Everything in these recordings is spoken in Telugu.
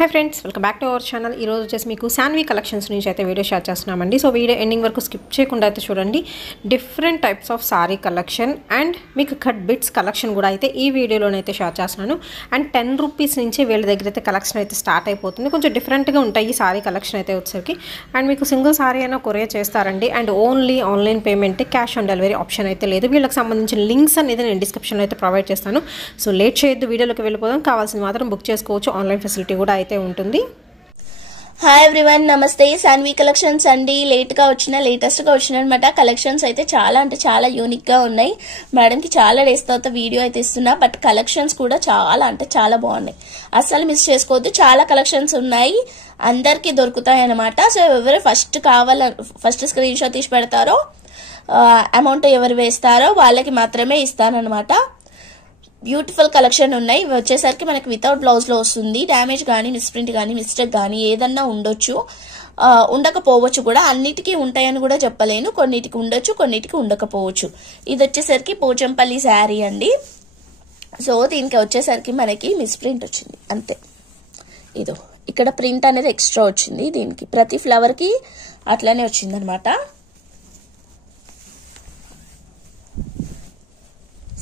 Hi friends welcome back to our channel वच्चेसी मीकु सान्वी कलेक्शन्स नुंचि अयिते वीडियो शेर चेस्तुन्नामंडी। सो वीडियो एंडिंग वरकु स्किप चेयकुंडा अयिते चूडंडी। Different types of sari collection and मीकु कट बिट्स कलेक्शन कूडा अयिते ई वीडियोलोनैते शेर चेस्तुन्नानु। अंड 10 रूपीस नुंचि वीళ్ళ దగ్గర అయితే కలెక్షన్ అయితే స్టార్ట్ అయిపోతుంది। కొంచెం డిఫరెంట్ గా ఉంటాయి ఈ సారీ కలెక్షన్ అయితే వచ్చేసరికి। అండ్ మీకు సింగిల్ సారీ అయినా కొరియర్ చేస్తారండి। And only online payment, cash on delivery option అయితే లేదు। వీళ్ళకి సంబంధించిన లింక్స్ అనేది నేను డిస్క్రిప్షన్ లో అయితే ప్రొవైడ్ చేస్తాను। సో లేట్ చేయొద్దు, వీడియోలోకి వెళ్ళిపోదాం। కావాల్సిన మాత్రం బుక్ చేసుకోవచ్చు, ఆన్లైన్ ఫెసిలిటీ కూడా అయితే ఉంటుంది। హాయ్ ఎవ్రీవన్, నమస్తే। సాన్వి కలెక్షన్స్ అండి। లేటెస్ట్ గా వచ్చిన అన్నమాట। కలెక్షన్స్ అయితే చాలా అంటే చాలా యూనిక్ గా ఉన్నాయి। మేడం కి చాలా డేస్ తర్వాత వీడియో అయితే ఇస్తున్నా, బట్ కలెక్షన్స్ కూడా చాలా అంటే చాలా బాగున్నాయి, అస్సలు మిస్ చేసుకోవద్దు। చాలా కలెక్షన్స్ ఉన్నాయి, అందరికీ దొరుకుతాయి అన్నమాట। సో ఎవరు ఫస్ట్ స్క్రీన్ షాట్ తీసి పెడతారో, అమౌంట్ ఎవరు వేస్తారో వాళ్ళకి మాత్రమే ఇస్తానన్నమాట। బ్యూటిఫుల్ కలెక్షన్ ఉన్నాయి। వచ్చేసరికి మనకి వితౌట్ బ్లౌజ్ లో వస్తుంది। డ్యామేజ్ గానీ, మిస్ప్రింట్ గానీ, మిస్టేక్ గానీ ఏదన్నా ఉండొచ్చు, ఉండకపోవచ్చు కూడా। అన్నిటికీ ఉంటాయని కూడా చెప్పలేను, కొన్నిటికి ఉండొచ్చు, కొన్నిటికి ఉండకపోవచ్చు। ఇది వచ్చేసరికి పోచంపల్లి శారీ అండి। సో దీనికి వచ్చేసరికి మనకి మిస్ప్రింట్ వచ్చింది అంతే। ఇదో ఇక్కడ ప్రింట్ అనేది ఎక్స్ట్రా వచ్చింది, దీనికి ప్రతి ఫ్లవర్ కి అట్లానే వచ్చింది అనమాట।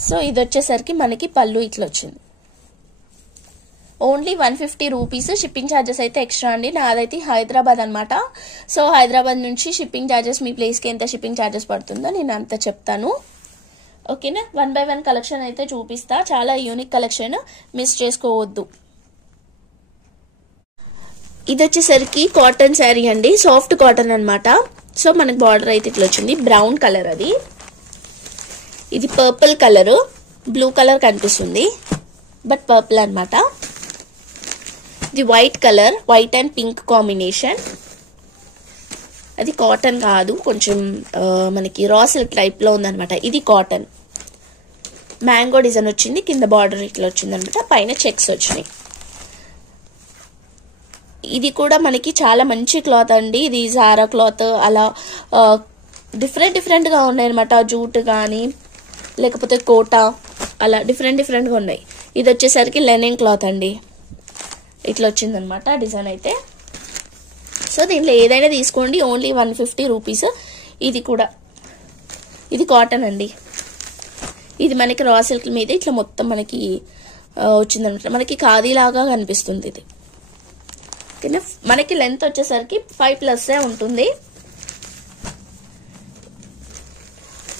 సో ఇది వచ్చేసరికి మనకి పళ్ళు ఇట్లా వచ్చింది। ఓన్లీ 150 రూపీస్, షిప్పింగ్ ఛార్జెస్ అయితే ఎక్స్ట్రా అండి। నాదైతే హైదరాబాద్ అనమాట। సో హైదరాబాద్ నుంచి షిప్పింగ్ ఛార్జెస్, మీ ప్లేస్కి ఎంత షిప్పింగ్ ఛార్జెస్ పడుతుందో నేను అంత చెప్తాను, ఓకేనా। 1 by 1 కలెక్షన్ అయితే చూపిస్తా, చాలా యూనిక్ కలెక్షన్, మిస్ చేసుకోవద్దు। ఇది వచ్చేసరికి కాటన్ శారీ అండి, సాఫ్ట్ కాటన్ అనమాట। సో మనకి బార్డర్ అయితే ఇట్లా వచ్చింది, బ్రౌన్ కలర్ అది। ఇది పర్పుల్ కలర్, బ్లూ కలర్ కనిపిస్తుంది బట్ పర్పుల్ అన్నమాట। ఇది white colour, white and pink combination. అది కాటన్ కాదు, కొంచెం మనకి రా సిల్క్ టైప్ లో ఉందన్నమాట। ఇది కాటన్, మ్యాంగో డిజైన్ వచ్చింది, కింద బార్డర్ ఇట్లా వచ్చింది అనమాట, పైన చెక్స్ వచ్చినాయి। ఇది కూడా మనకి చాలా మంచి క్లాత్ అండి, ఇది జారా క్లాత్, అలా డిఫరెంట్ గా ఉన్నాయి అనమాట। జూట్ కానీ లేకపోతే కోటా, అలా డిఫరెంట్ గా ఉన్నాయి। ఇది వచ్చేసరికి లెనిన్ క్లాత్ అండి, ఇట్లా వచ్చిందనమాట డిజైన్ అయితే। సో దీంట్లో ఏదైనా తీసుకోండి, ఓన్లీ 150 రూపీస్। ఇది కూడా, ఇది కాటన్ అండి, ఇది మనకి రా సిల్క్ మీద ఇట్లా మొత్తం మనకి వచ్చిందనమాట, మనకి ఖాదీ లాగా కనిపిస్తుంది ఇది, ఓకేనా। మనకి లెంత్ వచ్చేసరికి 5+ ఉంటుంది।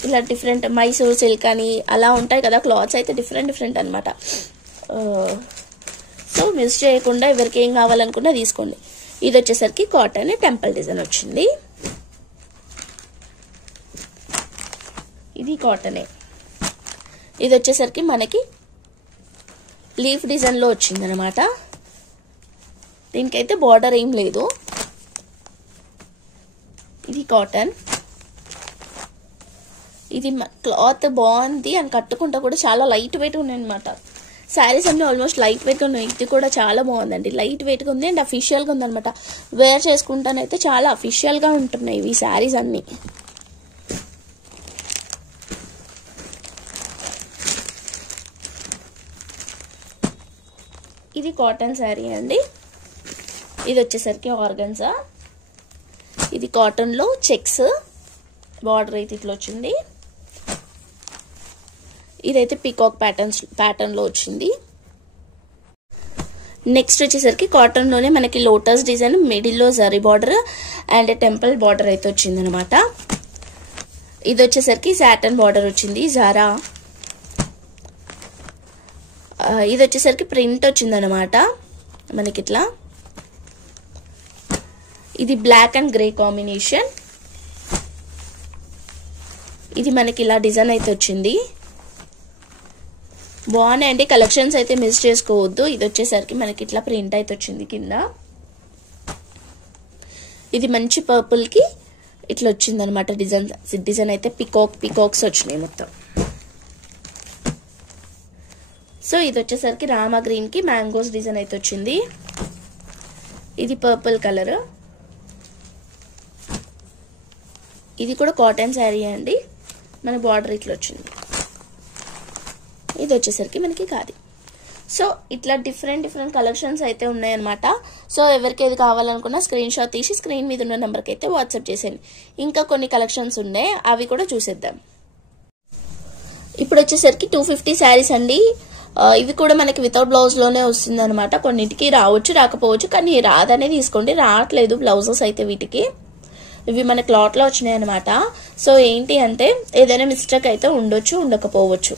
ఇలా డిఫరెంట్ మైసూర్ సిల్క్ అని అలా ఉంటాయి కదా క్లాత్స్, అయితే డిఫరెంట్ అనమాట। సో మిస్ చేయకుండా ఎవరికి ఏం కావాలనుకున్నా తీసుకోండి। ఇది వచ్చేసరికి కాటన్ టెంపుల్ డిజైన్ వచ్చింది, ఇది కాటనే। ఇది వచ్చేసరికి మనకి లీఫ్ డిజైన్ లో వచ్చింది అనమాట, దీనికైతే బార్డర్ ఏం లేదు। ఇది కాటన్, ఇది క్లాత్ బాగుంది అని కట్టుకుంటా కూడా చాలా లైట్ వెయిట్ ఉన్నాయి అనమాట। శారీస్ అన్ని ఆల్మోస్ట్ లైట్ వెయిట్ గా ఉన్నాయి, ఇది కూడా చాలా బాగుందండి, లైట్ వెయిట్ గా ఉంది అండ్ అఫీషియల్ గా ఉందన్నమాట। వేర్ చేసుకుంటానైతే చాలా అఫీషియల్ గా ఉంటున్నాయి ఈ శారీస్ అన్ని। ఇది కాటన్ శారీ అండి, ఇది వచ్చేసరికి ఆర్గన్జా, ఇది కాటన్ లో చెక్స్, బార్డర్ అయితే ఇట్లా వచ్చింది। ఇదైతే పీకాక్ ప్యాటర్న్ లో వచ్చింది। నెక్స్ట్ వచ్చేసరికి కాటన్ లోనే మనకి లోటస్ డిజైన్, మిడిల్ లో zari border and temple border అయితే వచ్చింది అనమాట। ఇది వచ్చేసరికి సాటన్ బార్డర్ వచ్చింది, జారా। ఇది వచ్చేసరికి ప్రింట్ వచ్చింది అనమాట మనకి ఇట్లా, ఇది బ్లాక్ అండ్ గ్రే కాంబినేషన్। ఇది మనకి ఇలా డిజైన్ అయితే వచ్చింది, బాగున్నాయండి కలెక్షన్స్, అయితే మిస్ చేసుకోవద్దు। ఇది వచ్చేసరికి మనకి ఇట్లా ప్రింట్ అయితే వచ్చింది కింద, ఇది మంచి పర్పుల్ కి ఇట్లా వచ్చింది అనమాట డిజైన్ అయితే పికాక్స్ వచ్చినాయి మొత్తం। సో ఇది వచ్చేసరికి రామా గ్రీన్ కి మ్యాంగోస్ డిజైన్ అయితే వచ్చింది, ఇది పర్పుల్ కలర్, ఇది కూడా కాటన్ శారీ అండి, మన బార్డర్ ఇట్లా వచ్చింది। ఇది వచ్చేసరికి మనకి ఖాదీ। సో ఇట్లా డిఫరెంట్ కలెక్షన్స్ అయితే ఉన్నాయన్నమాట. సో ఎవరికి ఏది కావాలనుకున్నా స్క్రీన్ షాట్ తీసి స్క్రీన్ మీద ఉన్న నెంబర్కి అయితే వాట్సాప్ చేసేయండి. ఇంకా కొన్ని కలెక్షన్స్ ఉన్నాయి, అవి కూడా చూసేద్దాం. ఇప్పుడు వచ్చేసరికి 250 శారీస్ అండి. ఇవి కూడా మనకి వితౌట్ బ్లౌజ్ లోనే వస్తుంది అనమాట. కొన్నిటికి రావచ్చు రాకపోవచ్చు, కానీ రాదనే తీసుకోండి. రావట్లేదు బ్లౌజెస్ అయితే వీటికి. ఇవి మన క్లాత్ లో వచ్చినాయి అనమాట. సో ఏంటి అంటే ఏదైనా మిస్టేక్ అయితే ఉండొచ్చు, ఉండకపోవచ్చు.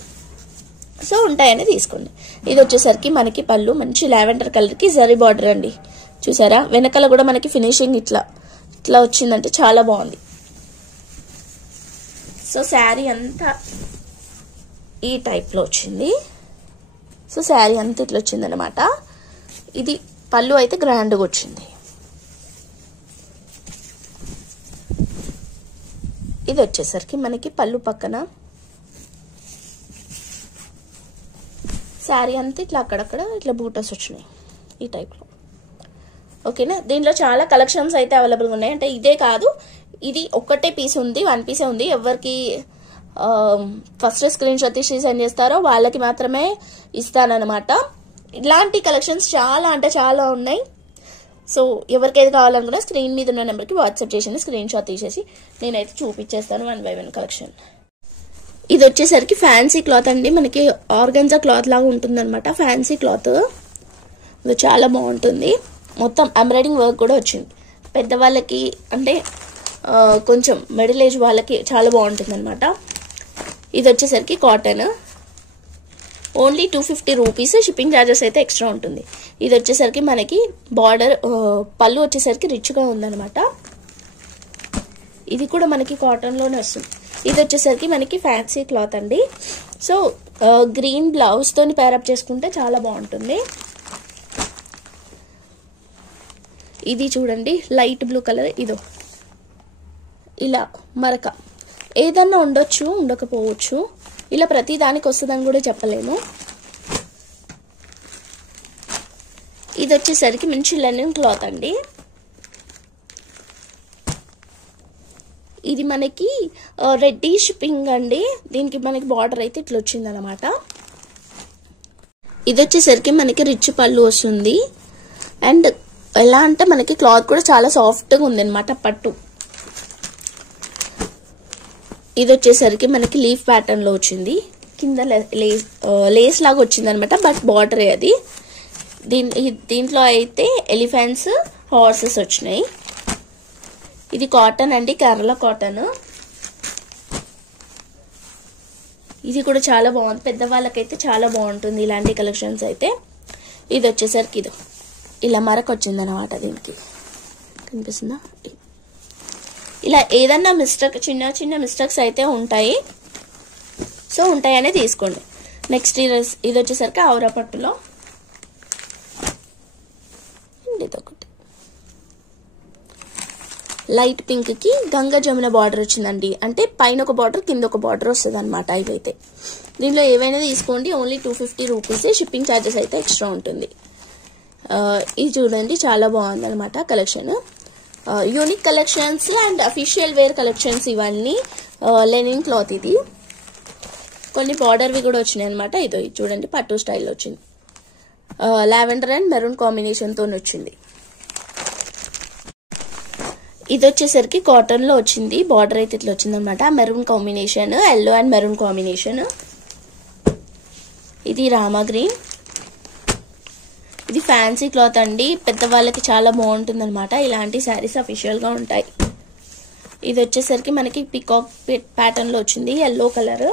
సో ఉంటాయని తీసుకోండి. ఇది వచ్చేసరికి మనకి పళ్ళు మంచి లావెండర్ కలర్ కి జరీ బార్డర్ అండి. చూసారా, వెనకాల కూడా మనకి ఫినిషింగ్ ఇట్లా వచ్చిందంటే చాలా బాగుంది. సో శారీ అంతా ఈ టైప్ లో వచ్చింది. సో శారీ అంతా ఇట్లా వచ్చింది అనమాట. ఇది పళ్ళు అయితే గ్రాండ్గా వచ్చింది. ఇది వచ్చేసరికి మనకి పళ్ళు పక్కన శారీ అంతా ఇట్లా అక్కడక్కడ ఇట్లా బూటస్ వచ్చినాయి ఈ టైప్లో. ఓకేనా, దీంట్లో చాలా కలెక్షన్స్ అయితే అవైలబుల్గా ఉన్నాయి. అంటే ఇదే కాదు, ఇది ఒక్కటే పీస్ ఉంది, 1 పీసే ఉంది. ఎవరికి ఫస్ట్ స్క్రీన్ షాట్ తీసి సెండ్ చేస్తారో వాళ్ళకి మాత్రమే ఇస్తానన్నమాట. ఇలాంటి కలెక్షన్స్ చాలా అంటే చాలా ఉన్నాయి. సో ఎవరికైతే కావాలనుకున్నా స్క్రీన్ మీద ఉన్న నెంబర్కి వాట్సాప్ చేసి స్క్రీన్ షాట్ తీసేసి నేనైతే చూపించేస్తాను 1 by 1 కలెక్షన్. ఇది వచ్చేసరికి ఫ్యాన్సీ క్లాత్ అండి. మనకి ఆర్గన్జా క్లాత్ లాగా ఉంటుంది అనమాట. ఫ్యాన్సీ క్లాత్ ఇది చాలా బాగుంటుంది. మొత్తం ఎంబ్రాయిడింగ్ వర్క్ కూడా వచ్చింది. పెద్దవాళ్ళకి అంటే కొంచెం మిడిల్ ఏజ్ వాళ్ళకి చాలా బాగుంటుంది అనమాట. ఇది వచ్చేసరికి cotton, only 250 rupees. Shipping charges అయితే ఎక్స్ట్రా ఉంటుంది. ఇది వచ్చేసరికి మనకి బార్డర్ పళ్ళు వచ్చేసరికి రిచ్గా ఉందన్నమాట. ఇది కూడా మనకి కాటన్లోనే వస్తుంది. ఇది వచ్చేసరికి మనకి ఫ్యాన్సీ క్లాత్ అండి. సో గ్రీన్ బ్లౌజ్ తోని పేరప్ చేసుకుంటే చాలా బాగుంటుంది. ఇది చూడండి లైట్ బ్లూ కలర్. ఇదో ఇలా మరక ఏదన్నా ఉండొచ్చు, ఉండకపోవచ్చు. ఇలా ప్రతి దానికి వస్తుందని కూడా చెప్పలేము. ఇది వచ్చేసరికి మంచి లెనిన్ క్లాత్ అండి. ఇది మనకి రెడ్డిష్ పింక్ అండి. దీనికి మనకి బార్డర్ అయితే ఇట్లా వచ్చింది అనమాట. ఇది వచ్చేసరికి మనకి రిచ్ పళ్ళు వస్తుంది. అండ్ ఎలా అంటే మనకి క్లాత్ కూడా చాలా సాఫ్ట్గా ఉంది అనమాట, పట్టు. ఇది వచ్చేసరికి మనకి లీఫ్ ప్యాటర్న్ లో వచ్చింది. కింద లేస్ లాగా వచ్చింది అనమాట, బట్ బార్డర్ అది. దీంట్లో అయితే ఎలిఫెంట్స్, హార్సెస్ వచ్చినాయి. ఇది కాటన్ అండి, కేరళ కాటన్. ఇది కూడా చాలా బాగుంది, పెద్దవాళ్ళకైతే చాలా బాగుంటుంది ఇలాంటి కలెక్షన్స్ అయితే. ఇది వచ్చేసరికి ఇది ఇలా మరక వచ్చింది అనమాట. దీనికి కనిపిస్తుందా? ఇలా ఏదన్నా మిస్టేక్, చిన్న మిస్టేక్స్ అయితే ఉంటాయి. సో ఉంటాయనే తీసుకోండి. నెక్స్ట్ ఇది వచ్చేసరికి ఆవురా పట్టులో ఇదొకటి లైట్ పింక్ కి గంగా జమున బార్డర్ వచ్చిందండి. అంటే పైన ఒక బార్డర్, కింద ఒక బార్డర్ వస్తుంది అనమాట. ఇదైతే దీనిలో ఏవైనా తీసుకోండి, ఓన్లీ 250 రూపీస్. షిప్పింగ్ ఛార్జెస్ అయితే ఎక్స్ట్రా ఉంటుంది. ఇది చూడండి చాలా బాగుంది అనమాట collection. Unique collections and official wear collections ఇవన్నీ. లెనిన్ క్లాత్ ఇది. కొన్ని బార్డర్వి కూడా వచ్చినాయి అనమాట. ఇది చూడండి పట్టు స్టైల్లో వచ్చింది. లావెండర్ అండ్ మెరూన్ కాంబినేషన్ తో వచ్చింది. ఇది వచ్చేసరికి కాటన్ లో వచ్చింది. బార్డర్ అయితే ఇట్లా వచ్చింది అనమాట. Maroon combination, yellow and maroon combination. ఇది రామా గ్రీన్. ఇది ఫ్యాన్సీ క్లాత్ అండి, పెద్దవాళ్ళకి చాలా బాగుంటుంది అనమాట. ఇలాంటి శారీస్ అఫీషియల్ గా ఉంటాయి. ఇది వచ్చేసరికి మనకి పికాక్ ప్యాటర్న్ లో వచ్చింది, ఎల్లో కలర్.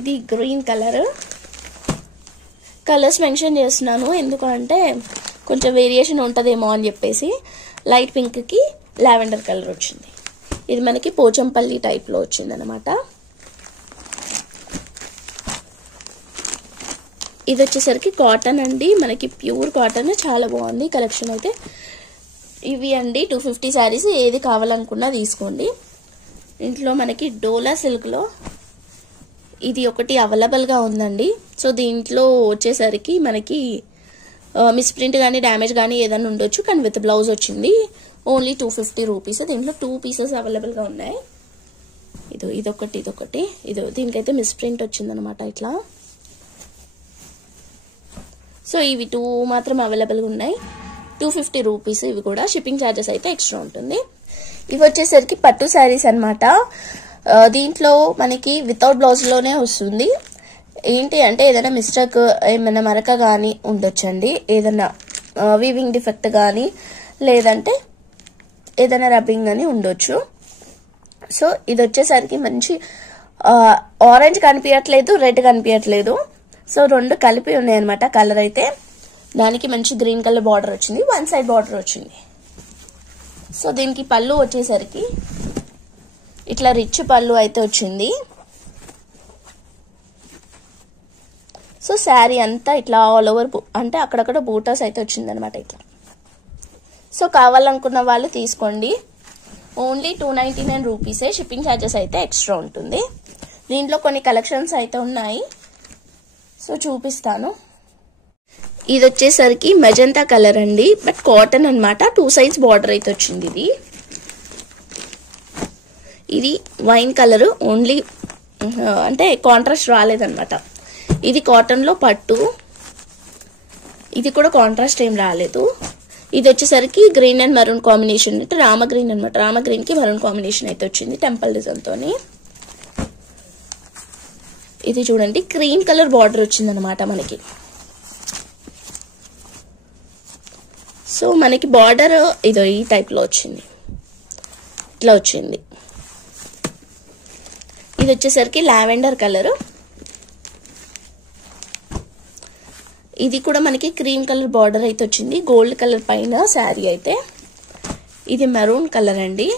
ఇది గ్రీన్ కలర్. కలర్స్ మెన్షన్ చేస్తున్నాను ఎందుకంటే కొంచెం వేరియేషన్ ఉంటుందేమో అని చెప్పేసి. లైట్ పింక్ కి లావెండర్ కలర్ వచ్చింది. ఇది మనకి పోచంపల్లి టైప్ లో వచ్చింది అనమాట. ఇది వచ్చేసరికి కాటన్ అండి, మనకి ప్యూర్ కాటన్. చాలా బాగుంది కలెక్షన్ అయితే. ఇవి అండి 250 శారీస్. ఏది కావాలనుకున్నా తీసుకోండి. ఇంట్లో మనకి డోలా సిల్క్ లో ఇది ఒకటి అవైలబుల్ గా ఉందండి. సో దీంట్లో వచ్చేసరికి మనకి మిస్ప్రింట్ కానీ డ్యామేజ్ కానీ ఏదైనా ఉండొచ్చు, కానీ విత్ బ్లౌజ్ వచ్చింది. Only 250 rupees. దీంట్లో 2 పీసెస్ అవైలబుల్ గా ఉన్నాయి. ఇదొకటి. దీనికైతే మిస్ప్రింట్ వచ్చింది అనమాట. ఇట్లా సో ఇవి 2 మాత్రం అవైలబుల్గా ఉన్నాయి. 250 రూపీస్. ఇవి కూడా షిప్పింగ్ ఛార్జెస్ అయితే ఎక్స్ట్రా ఉంటుంది. ఇవి వచ్చేసరికి పట్టు శారీస్ అనమాట. దీంట్లో మనకి వితౌట్ బ్లౌజ్లోనే వస్తుంది. ఏంటి అంటే ఏదైనా మిస్టేక్, ఏమైనా మరక కానీ ఉండొచ్చండి, ఏదైనా వీవింగ్ డిఫెక్ట్ కానీ, లేదంటే ఏదైనా రబ్బింగ్ కానీ ఉండొచ్చు. సో ఇది వచ్చేసరికి మంచి ఆరెంజ్ కనిపించట్లేదు, రెడ్ కనిపించట్లేదు. సో 2 కలిపి ఉన్నాయి అనమాట కలర్ అయితే. దానికి మంచి గ్రీన్ కలర్ బార్డర్ వచ్చింది, 1 సైడ్ బార్డర్ వచ్చింది. సో దీనికి పళ్ళు వచ్చేసరికి ఇట్లా రిచ్ పళ్ళు అయితే వచ్చింది. సో శారీ అంతా ఇట్లా ఆల్ ఓవర్ అంటే అక్కడక్కడ బూటాస్ అయితే వచ్చింది అనమాట ఇట్లా. సో కావాలనుకున్న వాళ్ళు తీసుకోండి. ఓన్లీ 299 రూపీసే. షిప్పింగ్ ఛార్జెస్ అయితే ఎక్స్ట్రా ఉంటుంది. దీంట్లో కొన్ని కలెక్షన్స్ అయితే ఉన్నాయి. సో చూపిస్తాను. ఇది వచ్చేసరికి మెజంతా కలర్ అండి, బట్ కాటన్ అనమాట. 2 సైడ్స్ బార్డర్ అయితే వచ్చింది. ఇది వైన్ కలర్, ఓన్లీ అంటే కాంట్రాస్ట్ రాలేదన్నమాట. ఇది కాటన్లో పట్టు. ఇది కూడా కాంట్రాస్ట్ ఏం రాలేదు. ఇది వచ్చేసరికి గ్రీన్ అండ్ మరూన్ కాంబినేషన్, అంటే రామ గ్రీన్ అనమాట. రామ గ్రీన్ కి మరూన్ కాంబినేషన్ అయితే వచ్చింది టెంపుల్ డిజైన్ తోని. ఇది చూడండి క్రీమ్ కలర్ బార్డర్ వచ్చింది అనమాట మనకి. సో మనకి బార్డర్ ఇదో ఈ టైప్ లో వచ్చింది, ఇట్లా వచ్చింది. ఇది వచ్చేసరికి లావెండర్ కలర్. ఇది కూడా మనకి క్రీమ్ కలర్ బార్డర్ అయితే వచ్చింది, గోల్డ్ కలర్ పైన శారీ అయితే. ఇది మెరూన్ కలర్ అండి.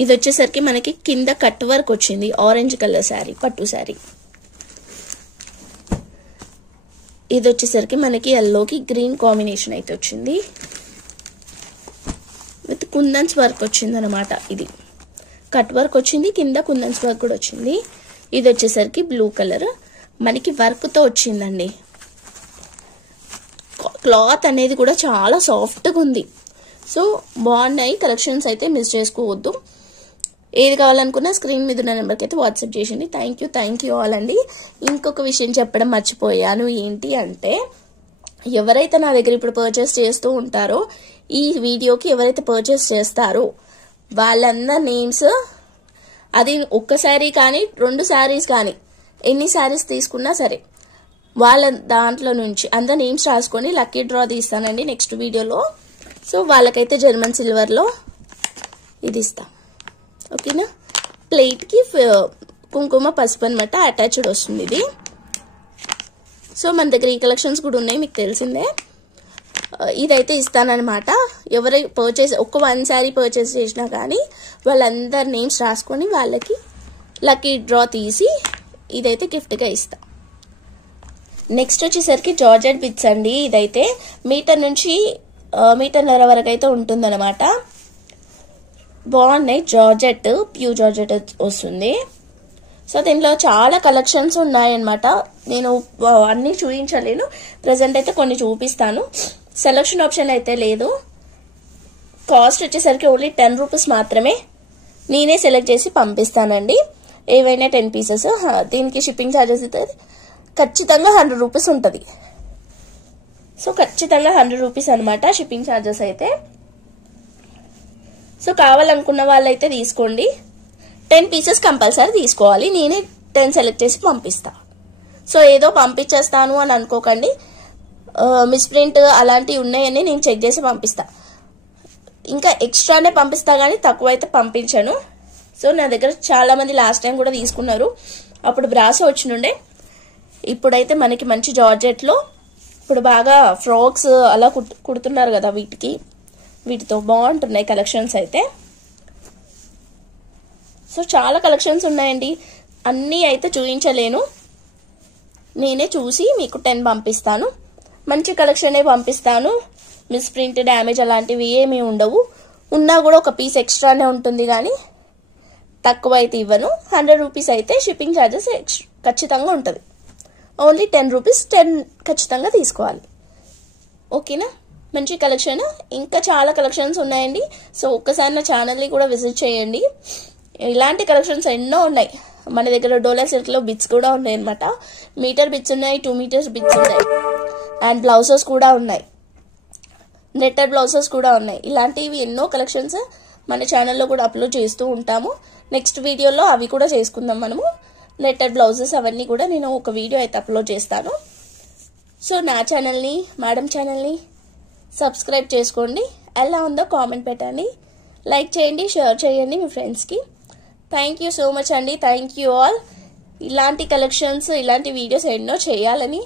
ఇది వచ్చేసరికి మనకి కింద కట్ వర్క్ వచ్చింది, ఆరెంజ్ కలర్ శారీ, పట్టు శారీ. ఇది వచ్చేసరికి మనకి ఎల్లోకి గ్రీన్ కాంబినేషన్ అయితే వచ్చింది, విత్ కుందన్స్ వర్క్ వచ్చింది అనమాట. ఇది కట్ వర్క్ వచ్చింది, కింద కుందన్స్ వర్క్ కూడా వచ్చింది. ఇది వచ్చేసరికి బ్లూ కలర్, మనకి వర్క్ తో వచ్చిందండి. క్లాత్ అనేది కూడా చాలా సాఫ్ట్గా ఉంది. సో బాగున్నాయి కలెక్షన్స్ అయితే, మిస్ చేసుకోవద్దు. ఏది కావాలనుకున్నా స్క్రీన్ మీద ఉన్న నెంబర్కి అయితే వాట్సాప్ చేయండి. థ్యాంక్ యూ ఆల్ అండి. ఇంకొక విషయం చెప్పడం మర్చిపోయాను. ఏంటి అంటే ఎవరైతే నా దగ్గర ఇప్పుడు పర్చేస్ చేస్తూ ఉంటారో, ఈ వీడియోకి ఎవరైతే పర్చేస్ చేస్తారో వాళ్ళందరి నేమ్స్, అది ఒక్క శారీ కానీ 2 శారీస్ కానీ ఎన్ని శారీస్ తీసుకున్నా సరే వాళ్ళ దాంట్లో నుంచి అందరు నేమ్స్ రాసుకొని లక్కీ డ్రా తీస్తానండి నెక్స్ట్ వీడియోలో. సో వాళ్ళకైతే జర్మన్ సిల్వర్లో ఇది ఇస్తాం, ఓకేనా. ప్లేట్కి కుంకుమ పసుపు అనమాట అటాచ్డ్ వస్తుంది ఇది. సో మన దగ్గర ఈ కలెక్షన్స్ కూడా ఉన్నాయి, మీకు తెలిసిందే. ఇదైతే ఇస్తానన్నమాట. ఎవరు పర్చేస్ ఒక్క 1 శారీ పర్చేస్ చేసినా కానీ వాళ్ళందరి నేమ్స్ రాసుకొని వాళ్ళకి లక్కీ డ్రా తీసి ఇదైతే గిఫ్ట్గా ఇస్తా. నెక్స్ట్ వచ్చేసరికి జార్జెట్ బిట్స్ అండి. ఇదైతే మీటర్ నుంచి మీటర్న్నర వరకు అయితే ఉంటుందన్నమాట. బాగున్నాయి, జార్జెట్, ప్యూర్ జార్జెట్ వస్తుంది. సో దీనిలో చాలా కలెక్షన్స్ ఉన్నాయన్నమాట. నేను అన్నీ చూపించలేను, ప్రజెంట్ అయితే కొన్ని చూపిస్తాను. సెలక్షన్ ఆప్షన్ అయితే లేదు. కాస్ట్ వచ్చేసరికి ఓన్లీ 10 రూపీస్ మాత్రమే. నేనే సెలెక్ట్ చేసి పంపిస్తానండి, ఏవైనా 10 పీసెస్. దీనికి షిప్పింగ్ ఛార్జెస్ అయితే ఖచ్చితంగా 100 రూపీస్ ఉంటుంది. సో ఖచ్చితంగా 100 రూపీస్ అనమాట షిప్పింగ్ ఛార్జెస్ అయితే. సో కావాలనుకున్న వాళ్ళైతే తీసుకోండి. 10 పీసెస్ కంపల్సరీ తీసుకోవాలి. నేనే 10 సెలెక్ట్ చేసి పంపిస్తా. సో ఏదో పంపించేస్తాను అని అనుకోకండి, మిస్ప్రింట్ అలాంటివి ఉన్నాయని నేను చెక్ చేసి పంపిస్తా. ఇంకా ఎక్స్ట్రానే పంపిస్తా కానీ తక్కువ అయితే పంపించాను. సో నా దగ్గర చాలా మంది లాస్ట్ టైం కూడా తీసుకున్నారు, అప్పుడు బ్రాసో వచ్చినుండే. ఇప్పుడైతే మనకి మంచి జార్జెట్లో ఇప్పుడు బాగా ఫ్రాక్స్ అలా కుడుతున్నారు కదా, వీటితో బాగుంటున్నాయి కలెక్షన్స్ అయితే. సో చాలా కలెక్షన్స్ ఉన్నాయండి, అన్నీ అయితే చూపించలేను. నేనే చూసి మీకు 10 పంపిస్తాను. మంచి కలెక్షనే పంపిస్తాను. మిస్ప్రింట్, డ్యామేజ్ అలాంటివి ఏమీ ఉండవు. ఉన్నా కూడా ఒక పీస్ ఎక్స్ట్రానే ఉంటుంది, కానీ తక్కువ అయితే ఇవ్వను. 100 రూపీస్ అయితే షిప్పింగ్ ఛార్జెస్ ఖచ్చితంగా ఉంటుంది. ఓన్లీ 10 రూపీస్, 10 ఖచ్చితంగా తీసుకోవాలి, ఓకేనా. మంచి కలెక్షన్, ఇంకా చాలా కలెక్షన్స్ ఉన్నాయండి. సో ఒక్కసారి నా ఛానల్ని కూడా విజిట్ చేయండి. ఇలాంటి కలెక్షన్స్ ఎన్నో ఉన్నాయి, మన దగ్గర డోలా సిల్క్లో బిట్స్ కూడా ఉన్నాయి అనమాట. మీటర్ బిట్స్ ఉన్నాయి, 2 మీటర్స్ బిట్స్ ఉన్నాయి, అండ్ బ్లౌజెస్ కూడా ఉన్నాయి, నెట్టెడ్ బ్లౌజెస్ కూడా ఉన్నాయి. ఇలాంటివి ఎన్నో కలెక్షన్స్ మన ఛానల్లో కూడా అప్లోడ్ చేస్తూ ఉంటాము. నెక్స్ట్ వీడియోలో అవి కూడా చేసుకుందాం మనము. నెట్టెడ్ బ్లౌజెస్ అవన్నీ కూడా నేను ఒక వీడియో అయితే అప్లోడ్ చేస్తాను. సో నా ఛానల్ని, మేడం ఛానల్ని సబ్స్క్రైబ్ చేసుకోండి. ఎలా ఉందో కామెంట్ పెట్టండి, లైక్ చేయండి, షేర్ చేయండి మీ ఫ్రెండ్స్కి. థ్యాంక్ యూ సో మచ్ అండి. Thank you all. ఇలాంటి కలెక్షన్స్, ఇలాంటి వీడియోస్ ఎన్నో చేయాలని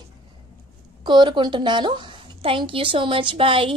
కోరుకుంటున్నాను. Thank you so much. Bye.